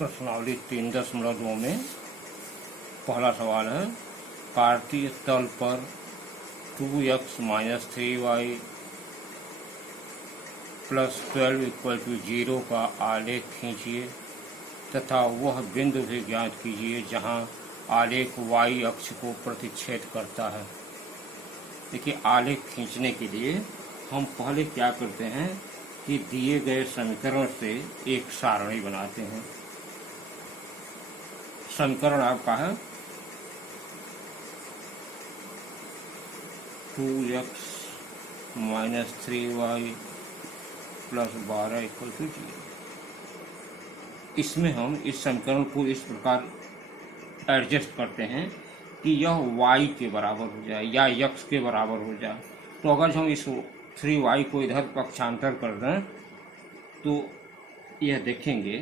प्रश्नावली 3.2 में पहला सवाल है, कार्तीय तल पर 2x - 3y + 12 = 0 का आलेख खींचिए तथा वह बिंदु भी ज्ञात कीजिए जहां आलेख y अक्ष को प्रतिच्छेद करता है। देखिए, आलेख खींचने के लिए हम पहले क्या करते हैं कि दिए गए समीकरण से एक सारणी बनाते हैं। समीकरण आपका है 2x - 3y + 12 = 0। इसमें हम इस समीकरण को इस प्रकार एडजस्ट करते हैं कि यह y के बराबर हो जाए या x के बराबर हो जाए। तो अगर हम इस 3y को इधर पक्षांतर कर दें तो यह देखेंगे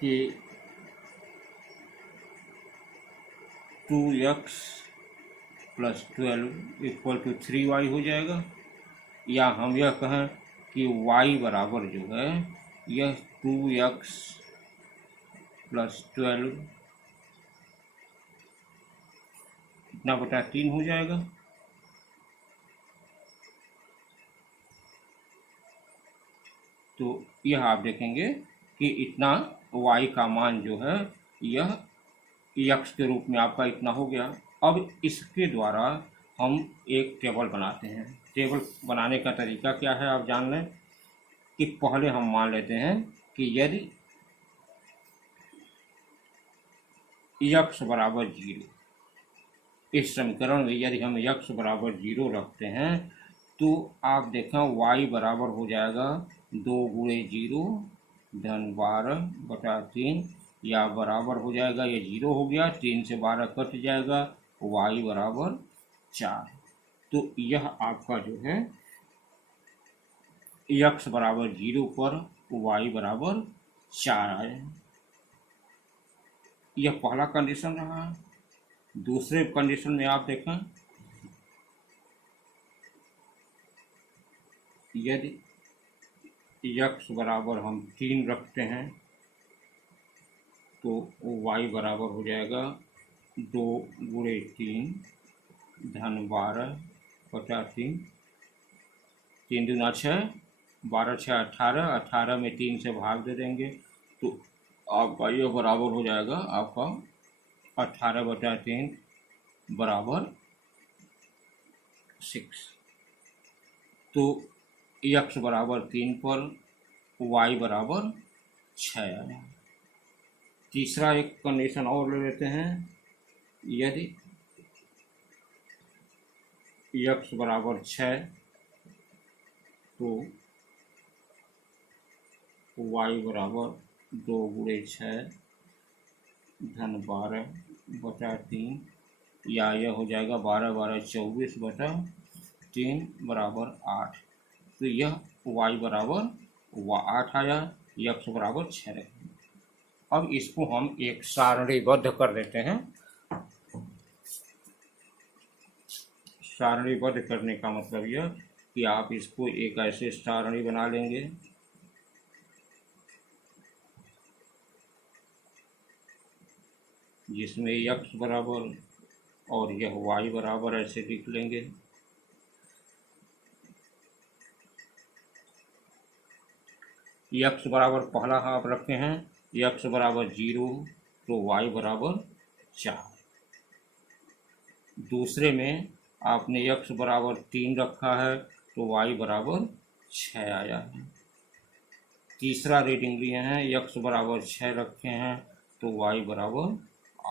कि 2x + 12 = 3y हो जाएगा, या हम यह कहें कि y बराबर जो है यह 2x + 12 इतना बटा 3 हो जाएगा। तो यह आप देखेंगे कि इतना y का मान जो है यह x के रूप में आपका इतना हो गया। अब इसके द्वारा हम एक टेबल बनाते हैं। टेबल बनाने का तरीका क्या है आप जान लें कि पहले हम मान लेते हैं कि यदि x बराबर 0, इस समीकरण में यदि हम x बराबर 0 रखते हैं तो आप देखें y बराबर हो जाएगा 2 × 0 धन 12 बटा 3, या बराबर हो जाएगा, ये 0 हो गया, 3 से 12 कट जाएगा, y बराबर 4। तो यह आपका जो है x बराबर 0 पर y बराबर 4 आए। यह पहला कंडीशन रहा। दूसरे कंडीशन में आप देखें, यदि x बराबर हम 3 रखते हैं तो y बराबर हो जाएगा 2 × 3 धन 12 बटा 3, 3 दूना 6, 12 6 18, 18 में 3 से भाग दे देंगे तो आपका यह बराबर हो जाएगा आपका 18 बटा 3 बराबर 6। तो x बराबर 3 पर y बराबर 6 आया। तीसरा एक कंडीशन और ले लेते हैं, यदि x बराबर 6 तो y बराबर 2 × 6 धन 12 बटा 3, या यह हो जाएगा 12 12 24 बटा 3 बराबर 8। तो यह y बराबर 8 आया, x बराबर 6 रखेंगे। अब इसको हम एक सारणीबद्ध कर देते हैं। सारणीबद्ध करने का मतलब यह कि आप इसको एक ऐसे सारणी बना लेंगे जिसमें x बराबर और यह y बराबर ऐसे लिख लेंगे। x बराबर पहला आप रखे हैं x बराबर 0 तो y बराबर 4। दूसरे में आपने x बराबर 3 रखा है तो y बराबर 6 आया है। तीसरा रीडिंग लिए हैं, x बराबर 6 रखे हैं तो y बराबर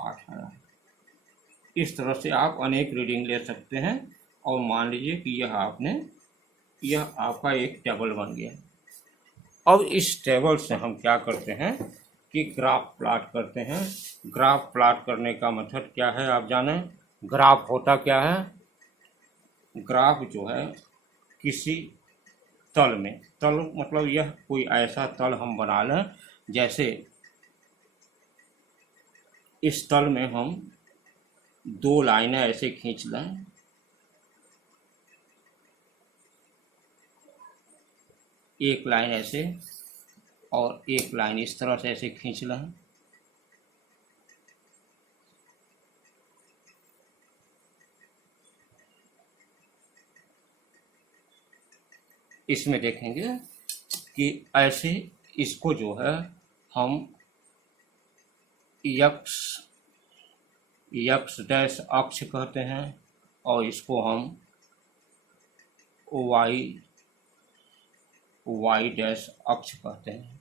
8 आया है। इस तरह से आप अनेक रीडिंग ले सकते हैं और मान लीजिए कि यह आपका एक टेबल बन गया। अब इस टेबल से हम क्या करते हैं कि ग्राफ प्लॉट करते हैं। ग्राफ प्लॉट करने का मेथड क्या है आप जानें। ग्राफ होता क्या है, ग्राफ जो है किसी तल में, तल मतलब यह कोई ऐसा तल हम बना लें, जैसे इस तल में हम 2 लाइनें ऐसे खींच लें, एक लाइन ऐसे और एक लाइन इस तरह से ऐसे खींच लें। इसमें देखेंगे कि ऐसे इसको जो है हम यक्स डैश अक्ष कहते हैं और इसको हम वाई डैश अक्ष कहते हैं।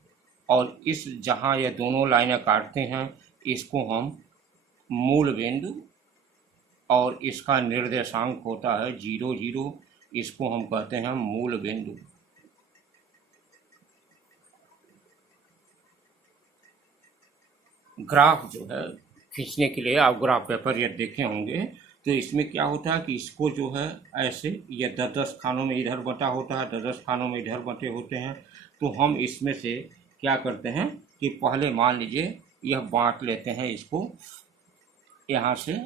और इस जहाँ ये दोनों लाइनें काटते हैं इसको हम मूल बिंदु और इसका निर्देशांक होता है 0 0, इसको हम कहते हैं मूल बिंदु। ग्राफ जो है खींचने के लिए आप ग्राफ पेपर ये देखे होंगे, तो इसमें क्या होता है कि इसको जो है ऐसे ये 10-10 खानों में इधर बटा होता है, 10-10 खानों में इधर बटे होते हैं। तो हम इसमें से क्या करते हैं कि पहले मान लीजिए यह बांट लेते हैं इसको यहाँ से,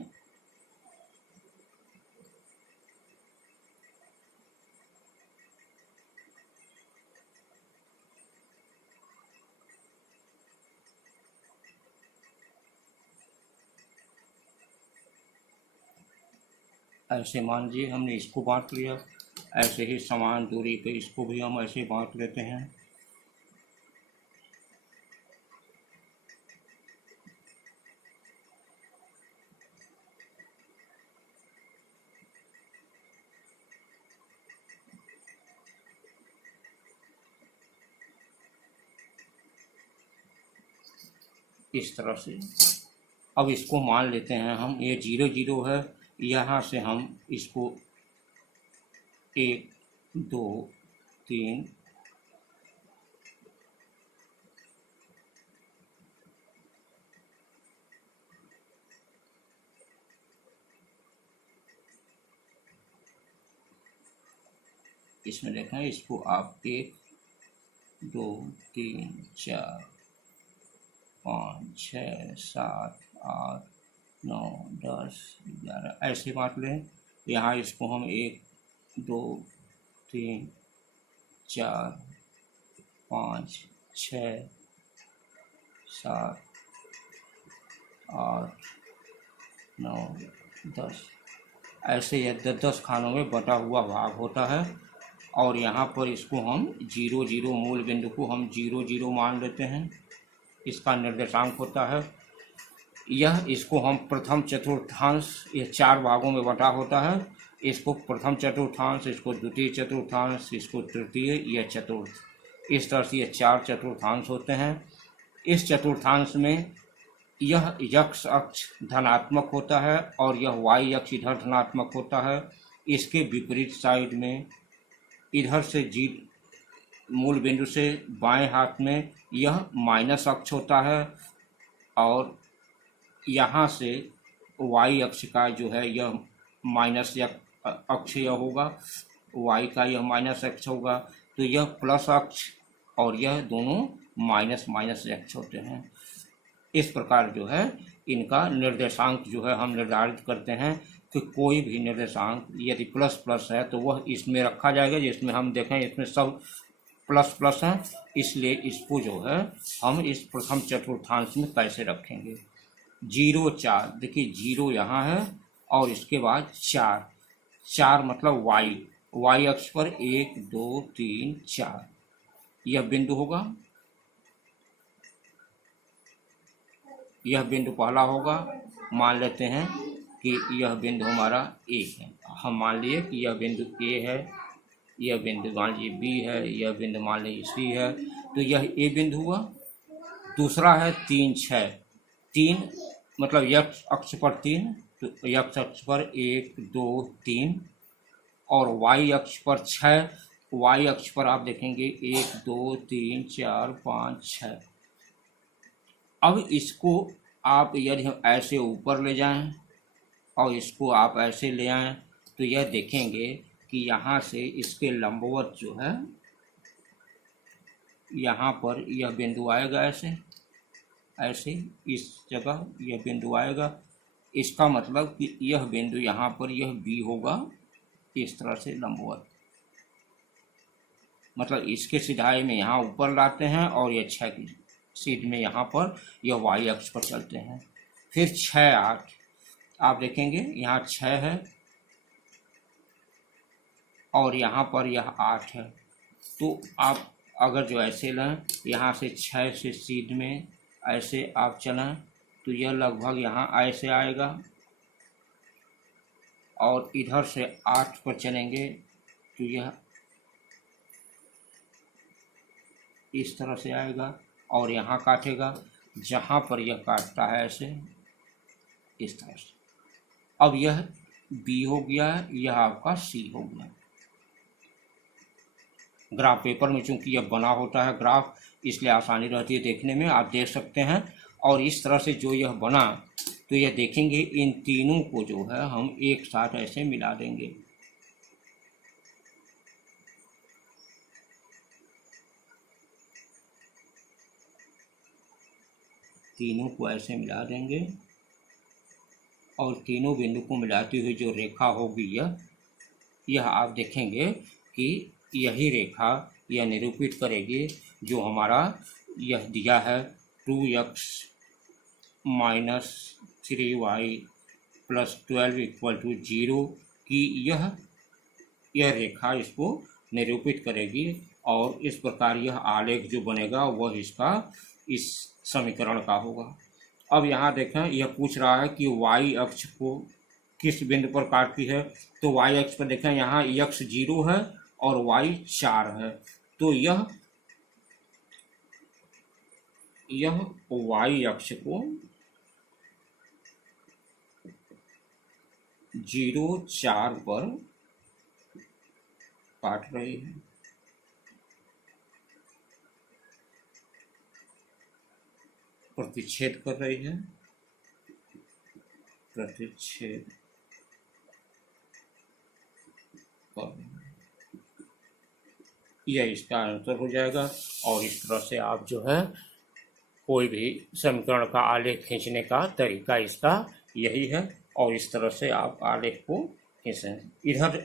ऐसे मान लीजिए हमने इसको बांट लिया, ऐसे ही समान दूरी पे इसको भी हम ऐसे बांट लेते हैं। इस तरह से अब इसको मान लेते हैं हम, ये 0 0 है, यहाँ से हम इसको 1 2 3 इसमें देखें, इसको आप 1 2 3 4 5 6 7 8 9 10 11 ऐसे बांट लें। यहाँ इसको हम 1 2 3 4 5 6 7 8 9 10 ऐसे यह 10-10 खानों में बटा हुआ भाग होता है। और यहाँ पर इसको हम 0 0 मूल बिंदु को हम 0 0 मान लेते हैं, इसका निर्देशांक होता है यह। इसको हम प्रथम चतुर्थांश, ये 4 भागों में बटा होता है, इसको प्रथम चतुर्थांश, इसको द्वितीय चतुर्थांश, इसको तृतीय, यह चतुर्थ, इस तरह से ये 4 चतुर्थांश होते हैं। इस चतुर्थांश में यह यक्ष अक्ष धनात्मक होता है और यह वाई अक्ष इधर धनात्मक होता है। इसके विपरीत साइड में इधर से मूल बिंदु से बाएं हाथ में यह माइनस अक्ष होता है और यहाँ से वाई अक्ष का जो है यह माइनस अक्ष यह होगा, वाई का यह माइनस अक्ष होगा। तो यह प्लस अक्ष और यह दोनों माइनस माइनस अक्ष होते हैं। इस प्रकार जो है इनका निर्देशांक जो है हम निर्धारित करते हैं कि कोई भी निर्देशांक यदि प्लस प्लस है तो वह इसमें रखा जाएगा, जिसमें हम देखें इसमें सब प्लस प्लस हैं, इसलिए इसको जो है हम इस प्रथम चतुर्थांश में कैसे रखेंगे। 0 4, देखिए 0 यहाँ है और इसके बाद 4 मतलब वाई अक्ष पर 1 2 3 4 यह बिंदु होगा, यह बिंदु पहला होगा। मान लेते हैं कि यह बिंदु हमारा ए है, हम मान लिए कि यह बिंदु ए है, यह बिंदु मान लीजिए बी है, यह बिंदु मान लीजिए सी है, तो यह ए बिंदु हुआ। दूसरा है 3 6, 3 मतलब यक्ष अक्ष पर 3, तो यक्ष अक्ष पर 1 2 3 और वाई अक्ष पर 6, वाई अक्ष पर आप देखेंगे 1 2 3 4 5 6। अब इसको आप यदि हम ऐसे ऊपर ले जाएं और इसको आप ऐसे ले आएं तो यह देखेंगे कि यहाँ से इसके लंबवत जो है यहाँ पर यह बिंदु आएगा, ऐसे इस जगह यह बिंदु आएगा। इसका मतलब कि यह बिंदु यहाँ पर यह बी होगा, इस तरह से लंबवत। मतलब इसके सिधाई में यहाँ ऊपर लाते हैं और ये 6 की सीध में यहाँ पर यह वाई अक्ष पर चलते हैं। फिर 6 8 आप देखेंगे यहाँ 6 है और यहाँ पर यह 8 है। तो आप अगर जो ऐसे लें यहाँ से 6 से सीध में ऐसे आप चलें तो यह लगभग यहाँ ऐसे आएगा और इधर से 8 पर चलेंगे तो यह इस तरह से आएगा और यहाँ काटेगा जहाँ पर यह काटता है ऐसे इस तरह से। अब यह बी हो गया, यह आपका सी हो गया। ग्राफ पेपर में चूंकि यह बना होता है ग्राफ, इसलिए आसानी रहती है देखने में, आप देख सकते हैं। और इस तरह से जो यह बना तो यह देखेंगे इन तीनों को जो है हम एक साथ ऐसे मिला देंगे। तीनों को ऐसे मिला देंगे और तीनों बिंदु को मिलाती हुई जो रेखा होगी यह आप देखेंगे कि यही रेखा यह निरूपित करेगी जो हमारा यह दिया है 2x minus 3y plus 12 equal to 0 की यह रेखा इसको निरूपित करेगी। और इस प्रकार यह आलेख जो बनेगा वह इसका इस समीकरण का होगा। अब यहाँ देखें यह पूछ रहा है कि y अक्ष को किस बिंदु पर काटती है, तो y अक्ष पर देखें यहाँ x 0 है और y 4 है। तो यह y अक्ष को 0 4 पर काट रही है। प्रतिच्छेद कर रही है, प्रतिच्छेद कर रही है। यह इसका आंसर हो जाएगा। और इस तरह से आप जो है कोई भी समीकरण का आलेख खींचने का तरीका इसका यही है। और इस तरह से आप आलेख को खींचें। इधर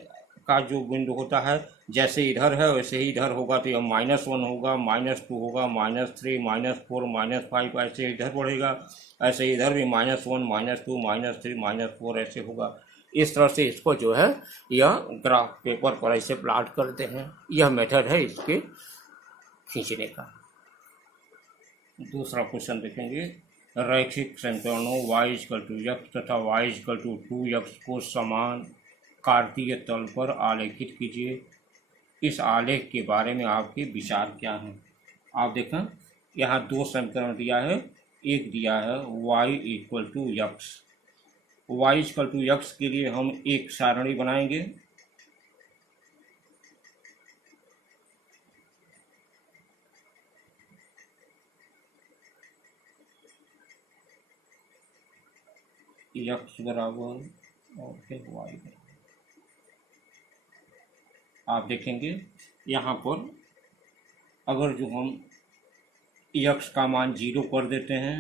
का जो बिंदु होता है जैसे इधर है वैसे ही इधर होगा, तो यह -1 होगा, -2 होगा, -3, -4, -5 ऐसे इधर बढ़ेगा। ऐसे इधर भी -1, -2, -3, -4 ऐसे होगा। इस तरह से इसको जो है यह ग्राफ पेपर पर ऐसे प्लॉट करते हैं। यह मेथड है इसके खींचने का। दूसरा क्वेश्चन देखेंगे। रैखिक समीकरणों y=x तथा y=2x को समान कार्तीय तल पर आलेखित कीजिए। इस आलेख के बारे में आपके विचार क्या हैं? आप देखें यहाँ दो समीकरण दिया है। एक दिया है y=x। y=x के लिए हम एक सारणी बनाएंगे। x बराबर और फिर y बराबर। आप देखेंगे यहाँ पर अगर जो हम x का मान 0 कर देते हैं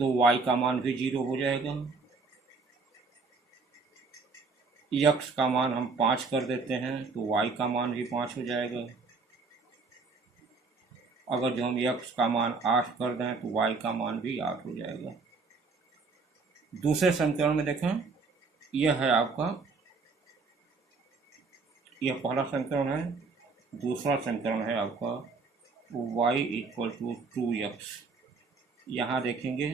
तो y का मान भी 0 हो जाएगा। x का मान हम 5 कर देते हैं तो y का मान भी 5 हो जाएगा। अगर जो हम x का मान 8 कर दें तो y का मान भी 8 हो जाएगा। दूसरे समीकरण में देखें, यह है आपका, यह पहला समीकरण है। दूसरा समीकरण है आपका y=2x। यहाँ देखेंगे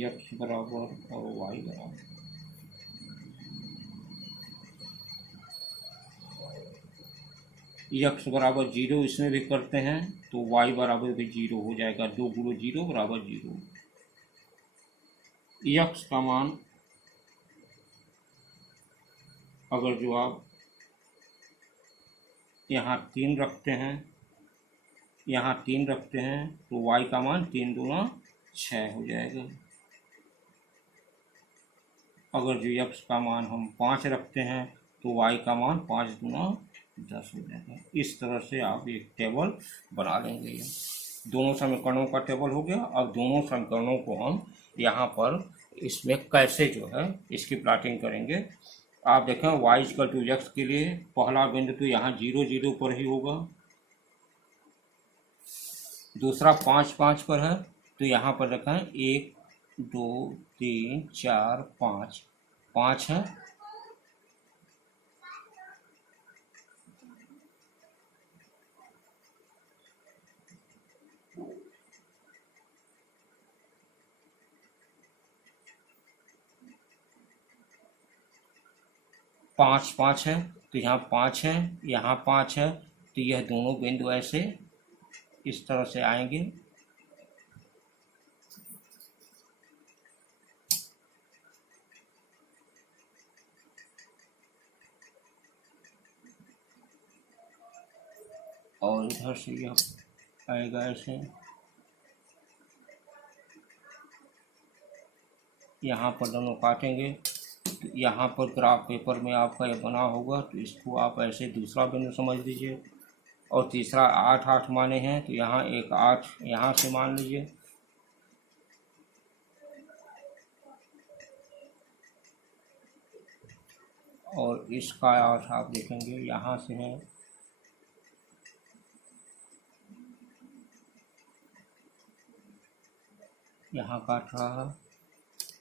x बराबर और y बराबर। x बराबर 0 इसमें भी करते हैं तो y बराबर भी 0 हो जाएगा। 2 × 0 बराबर 0। x का मान अगर जो आप यहाँ 3 रखते हैं, यहाँ 3 रखते हैं तो y का मान 3 × 6 हो जाएगा। अगर जो x का मान हम 5 रखते हैं तो y का मान 5 × 10 हो जाएगा। इस तरह से आप एक टेबल बना लेंगे। दोनों समीकरणों का टेबल हो गया। अब दोनों समीकरणों को हम यहाँ पर इसमें कैसे जो है इसकी प्लॉटिंग करेंगे। आप देखें y इक्वल टू x के लिए पहला बिंदु तो यहाँ 0 0 पर ही होगा, दूसरा 5 5 पर है, तो यहाँ पर रखें 1 2 3 4 5 5 है, पाँच पाँच है, तो यहाँ 5 है, यहाँ 5 है, तो यह दोनों बिंदु ऐसे इस तरह से आएंगे। और इधर से यह आएगा ऐसे, यहाँ पर दोनों काटेंगे। तो यहाँ पर ग्राफ पेपर में आपका ये बना होगा, तो इसको आप ऐसे दूसरा बिंदु समझ लीजिए। और तीसरा 8 8 माने हैं, तो यहाँ एक 8 यहाँ से मान लीजिए। और इसका 8 आप देखेंगे यहाँ से है, यहाँ काट रहा है,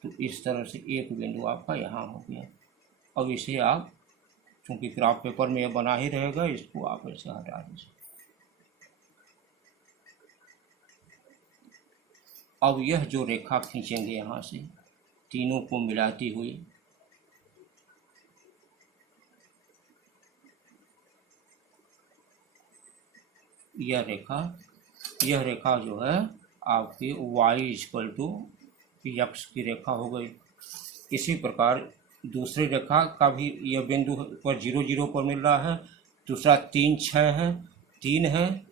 तो इस तरह से एक बिंदु आपका यहाँ हो गया। अब इसे आप, चूँकि ग्राफ पेपर में ये बना ही रहेगा, इसको आप ऐसे हटा दीजिए। अब यह जो रेखा खींचेंगे यहाँ से तीनों को मिलाती हुई, यह रेखा जो है आपकी y इक्वल टू x की रेखा हो गई। इसी प्रकार दूसरी रेखा का भी यह बिंदु पर 0 0 पर मिल रहा है, दूसरा 3 6 है, 3 है,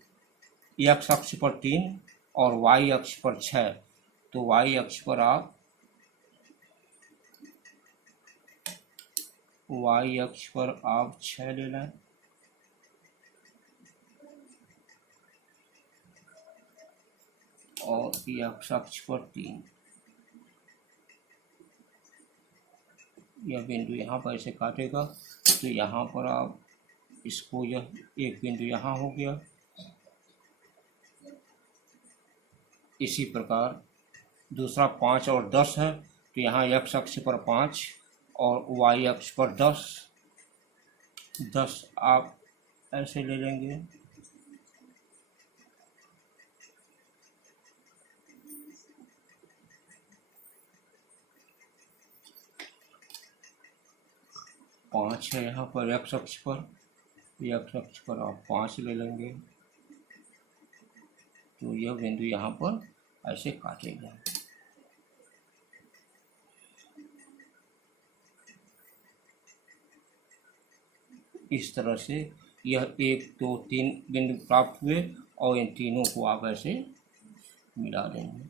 x अक्ष पर 3 और y अक्ष पर 6, तो y अक्ष पर आप y अक्ष पर आप 6 ले लें, और x अक्ष पर 3, यह बिंदु यहाँ पर ऐसे काटेगा, तो यहाँ पर आप इसको, यह एक बिंदु यहाँ हो गया। इसी प्रकार दूसरा 5 और 10 है, तो यहाँ x अक्ष पर 5 और y अक्ष पर 10 आप ऐसे ले लेंगे। पाँच है यहाँ पर x अक्ष पर, x अक्ष पर आप 5 ले लेंगे, तो यह बिंदु यहाँ पर ऐसे काटेगा। इस तरह से यह 1 2 3 बिंदु प्राप्त हुए, और इन तीनों को आप ऐसे मिला देंगे।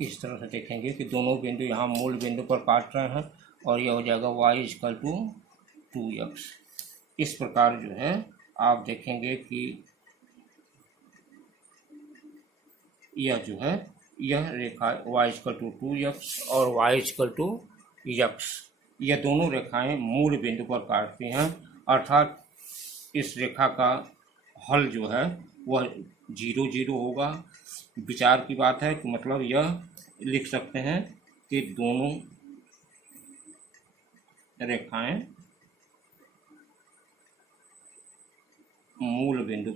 इस तरह से देखेंगे कि दोनों बिंदु यहाँ मूल बिंदु पर काट रहे हैं, और यह हो जाएगा y इक्वल टू 2x। इस प्रकार जो है आप देखेंगे कि यह जो है, यह रेखा y इक्वल टू 2x और y इक्वल टू x, यह दोनों रेखाएं मूल बिंदु पर काटती हैं। अर्थात इस रेखा का हल जो है वह 0 0 होगा। विचार की बात है कि मतलब यह लिख सकते हैं कि दोनों रेखाएं मूल बिंदु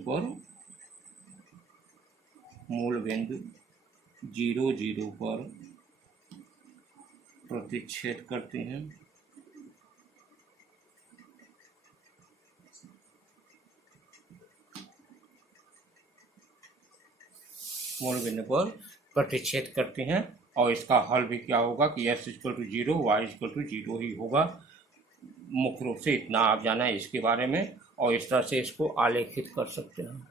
0 0 पर प्रतिच्छेद करती हैं। मूल बिंदु पर प्रतिच्छेद करती हैं, और इसका हल भी क्या होगा कि x equal to 0 y equal to 0 ही होगा। मुख्य रूप से इतना आप जाना है इसके बारे में, और इस तरह से इसको आलेखित कर सकते हैं।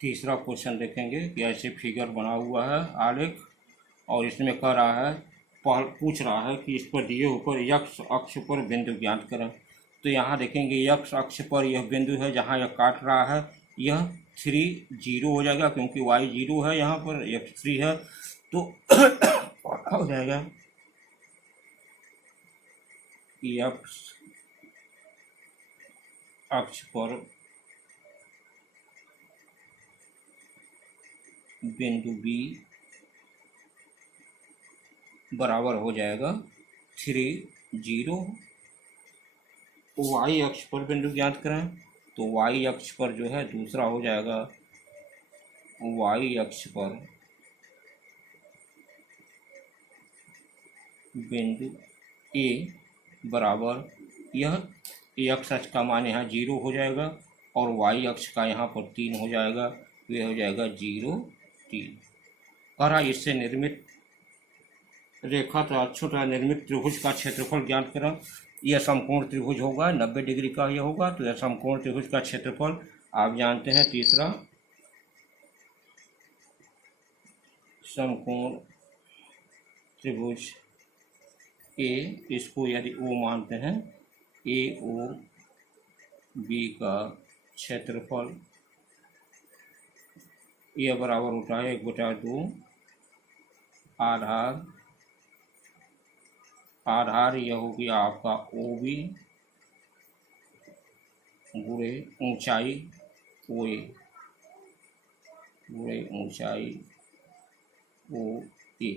तीसरा क्वेश्चन देखेंगे कि ऐसे फिगर बना हुआ है आलेख, और इसमें कह रहा है, पूछ रहा है कि इस पर दिए ऊपर x अक्ष पर बिंदु ज्ञात करें। तो यहाँ देखेंगे x अक्ष पर यह बिंदु है जहाँ यह काट रहा है, यह 3 0 हो जाएगा क्योंकि y 0 है, यहाँ पर x 3 है, तो हो जाएगा x अक्ष पर बिंदु B बराबर हो जाएगा 3 0। y अक्ष पर बिंदु ज्ञात करें, तो y अक्ष पर जो है दूसरा हो जाएगा, y अक्ष पर बिंदु A बराबर, यह x अक्ष का मान यहाँ 0 हो जाएगा और y अक्ष का यहाँ पर 3 हो जाएगा, तो यह हो जाएगा 0 3। कह रहा इससे निर्मित रेखा तथा छोटा निर्मित त्रिभुज का क्षेत्रफल ज्ञात करें। यह समकोण त्रिभुज होगा, 90 डिग्री का यह होगा, तो यह समकोण त्रिभुज का क्षेत्रफल आप जानते हैं। तीसरा, समकोण त्रिभुज ए, इसको यदि O मानते हैं, AOB का क्षेत्रफल यह बराबर होता है 1/2 आधार यह हो गया आपका OB गुणे ऊंचाई OA गुणे ऊंचाई OA।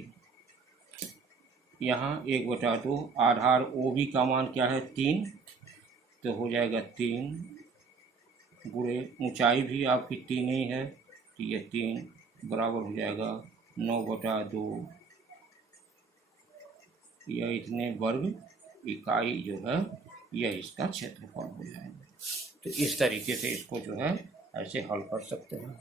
यहाँ 1/2 आधार OB का मान क्या है 3, तो हो जाएगा 3 गुणे ऊंचाई भी आपकी 3 ही है, तो ये 3 बराबर हो जाएगा 9/2, यह इतने वर्ग इकाई जो है यह इसका क्षेत्रफल हो जाएगा। तो इस तरीके से इसको जो है ऐसे हल कर सकते हैं।